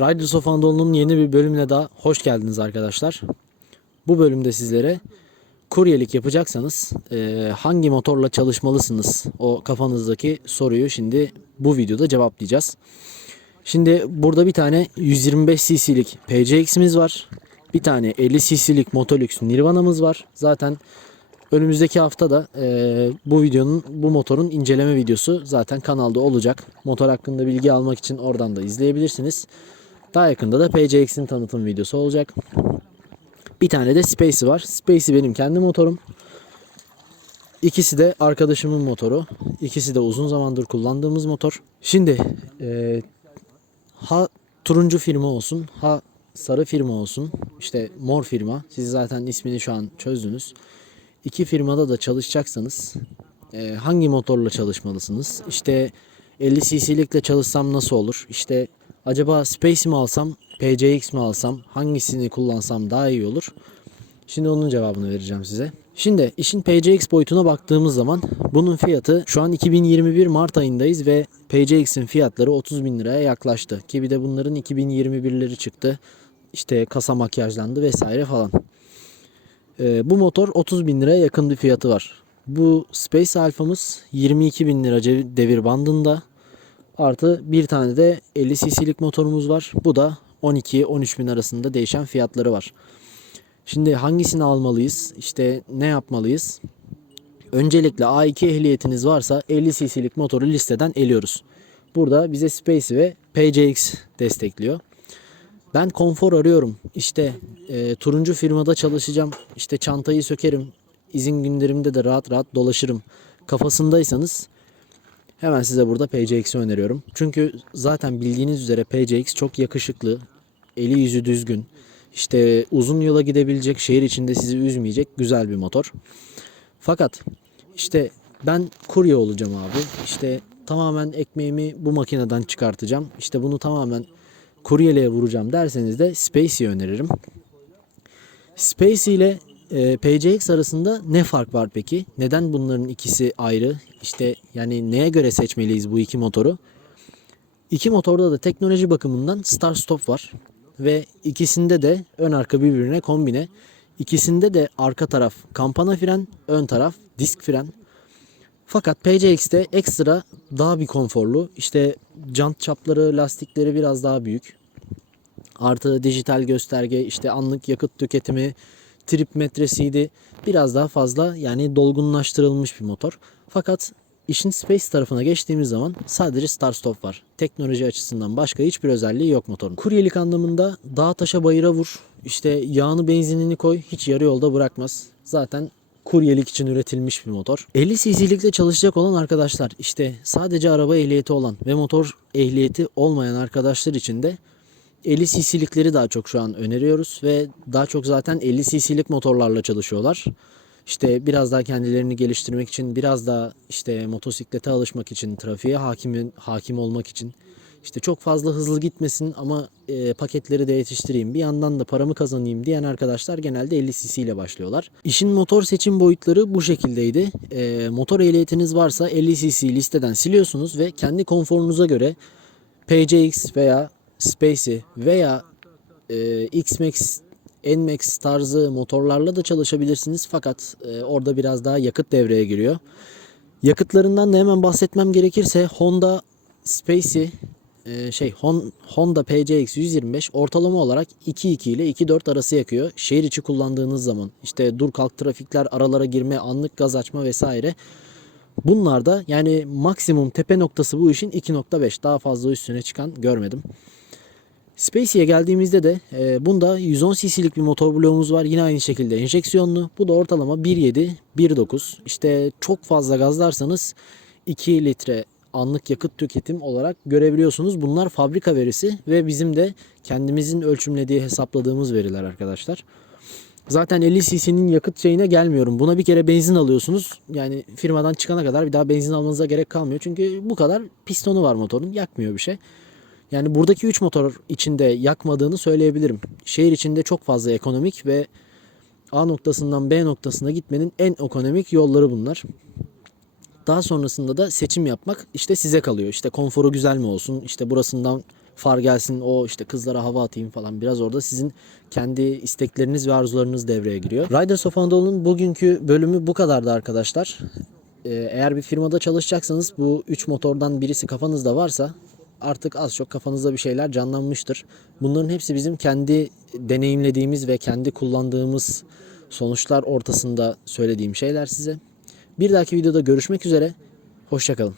Riders of Anadolu'nun yeni bir bölümüne daha hoş geldiniz arkadaşlar. Bu bölümde sizlere kuryelik yapacaksanız e, hangi motorla çalışmalısınız? O kafanızdaki soruyu şimdi bu videoda cevaplayacağız. Şimdi burada bir tane 125 cc'lik PCX'imiz var. Bir tane 50 cc'lik Motolux Nirvana'mız var. Zaten önümüzdeki hafta da e, bu videonun bu motorun inceleme videosu zaten kanalda olacak. Motor hakkında bilgi almak için oradan da izleyebilirsiniz. Daha yakında da PCX'in tanıtım videosu olacak. Bir tane de Space'i var. Space'i benim kendi motorum. İkisi de arkadaşımın motoru. İkisi de uzun zamandır kullandığımız motor. Şimdi e, ha turuncu firma olsun ha sarı firma olsun işte mor firma siz zaten ismini şu an çözdünüz. İki firmada da çalışacaksanız e, hangi motorla çalışmalısınız? İşte 50 cc'likle çalışsam nasıl olur? İşte acaba Space mi alsam, PCX mi alsam, hangisini kullansam daha iyi olur? Şimdi onun cevabını vereceğim size. Şimdi işin PCX boyutuna baktığımız zaman bunun fiyatı şu an 2021 Mart ayındayız ve PCX'in fiyatları 30 bin liraya yaklaştı. Ki bir de bunların 2021'leri çıktı. İşte kasa makyajlandı vesaire falan. Ee, bu motor 30 bin liraya yakın bir fiyatı var. Bu Space Alpha'mız 22 bin lira devir bandında. Artı bir tane de 50 cc'lik motorumuz var. Bu da 12-13 bin arasında değişen fiyatları var. Şimdi hangisini almalıyız? İşte ne yapmalıyız? Öncelikle A2 ehliyetiniz varsa 50 cc'lik motoru listeden eliyoruz. Burada bize Space ve PCX destekliyor. Ben konfor arıyorum. İşte e, turuncu firmada çalışacağım. İşte çantayı sökerim. İzin günlerimde de rahat rahat dolaşırım. Kafasındaysanız hemen size burada PCX'i öneriyorum. Çünkü zaten bildiğiniz üzere PCX çok yakışıklı. Eli yüzü düzgün. İşte uzun yola gidebilecek, şehir içinde sizi üzmeyecek güzel bir motor. Fakat işte ben kurye olacağım abi. İşte tamamen ekmeğimi bu makineden çıkartacağım. İşte bunu tamamen kuryeliğe vuracağım derseniz de Spacey öneririm. Spacey ile e, PCX arasında ne fark var peki? Neden bunların ikisi ayrı? İşte yani neye göre seçmeliyiz bu iki motoru? İki motorda da teknoloji bakımından start stop var. Ve ikisinde de ön arka birbirine kombine. İkisinde de arka taraf kampana fren, ön taraf disk fren. Fakat PCX'te ekstra daha bir konforlu. İşte jant çapları, lastikleri biraz daha büyük. Artı dijital gösterge, işte anlık yakıt tüketimi, trip metresiydi. Biraz daha fazla yani dolgunlaştırılmış bir motor. Fakat işin space tarafına geçtiğimiz zaman sadece start stop var. Teknoloji açısından başka hiçbir özelliği yok motorun. Kuryelik anlamında dağ taşa bayıra vur. İşte yağını benzinini koy hiç yarı yolda bırakmaz. Zaten kuryelik için üretilmiş bir motor. 50 cc'likle çalışacak olan arkadaşlar işte sadece araba ehliyeti olan ve motor ehliyeti olmayan arkadaşlar için de 50 cc'likleri daha çok şu an öneriyoruz ve daha çok zaten 50 cc'lik motorlarla çalışıyorlar. İşte biraz daha kendilerini geliştirmek için, biraz daha işte motosiklete alışmak için, trafiğe hakim hakim olmak için işte çok fazla hızlı gitmesin ama e, paketleri de yetiştireyim. Bir yandan da paramı kazanayım diyen arkadaşlar genelde 50 cc ile başlıyorlar. İşin motor seçim boyutları bu şekildeydi. E, motor ehliyetiniz varsa 50 cc listeden siliyorsunuz ve kendi konforunuza göre PCX veya Spacey veya e, X-Max, N-Max tarzı motorlarla da çalışabilirsiniz. Fakat e, orada biraz daha yakıt devreye giriyor. Yakıtlarından da hemen bahsetmem gerekirse Honda Spacey e, şey Hon- Honda PCX 125 ortalama olarak 2.2 ile 2.4 arası yakıyor. Şehir içi kullandığınız zaman işte dur kalk trafikler aralara girme, anlık gaz açma vesaire. Bunlarda yani maksimum tepe noktası bu işin 2.5 daha fazla üstüne çıkan görmedim. Spacey'e geldiğimizde de e, bunda 110 cc'lik bir motor bloğumuz var. Yine aynı şekilde enjeksiyonlu. Bu da ortalama 1.7, 1.9. İşte çok fazla gazlarsanız 2 litre anlık yakıt tüketim olarak görebiliyorsunuz. Bunlar fabrika verisi ve bizim de kendimizin ölçümlediği hesapladığımız veriler arkadaşlar. Zaten 50 cc'nin yakıt şeyine gelmiyorum. Buna bir kere benzin alıyorsunuz. Yani firmadan çıkana kadar bir daha benzin almanıza gerek kalmıyor. Çünkü bu kadar pistonu var motorun. Yakmıyor bir şey. Yani buradaki 3 motor içinde yakmadığını söyleyebilirim. Şehir içinde çok fazla ekonomik ve A noktasından B noktasına gitmenin en ekonomik yolları bunlar. Daha sonrasında da seçim yapmak işte size kalıyor. İşte konforu güzel mi olsun, işte burasından far gelsin o işte kızlara hava atayım falan biraz orada sizin kendi istekleriniz ve arzularınız devreye giriyor. Riders of Anadolu'nun bugünkü bölümü bu kadardı arkadaşlar. Ee, Eğer bir firmada çalışacaksanız bu 3 motordan birisi kafanızda varsa artık az çok kafanızda bir şeyler canlanmıştır. Bunların hepsi bizim kendi deneyimlediğimiz ve kendi kullandığımız sonuçlar ortasında söylediğim şeyler size. Bir dahaki videoda görüşmek üzere. Hoşçakalın.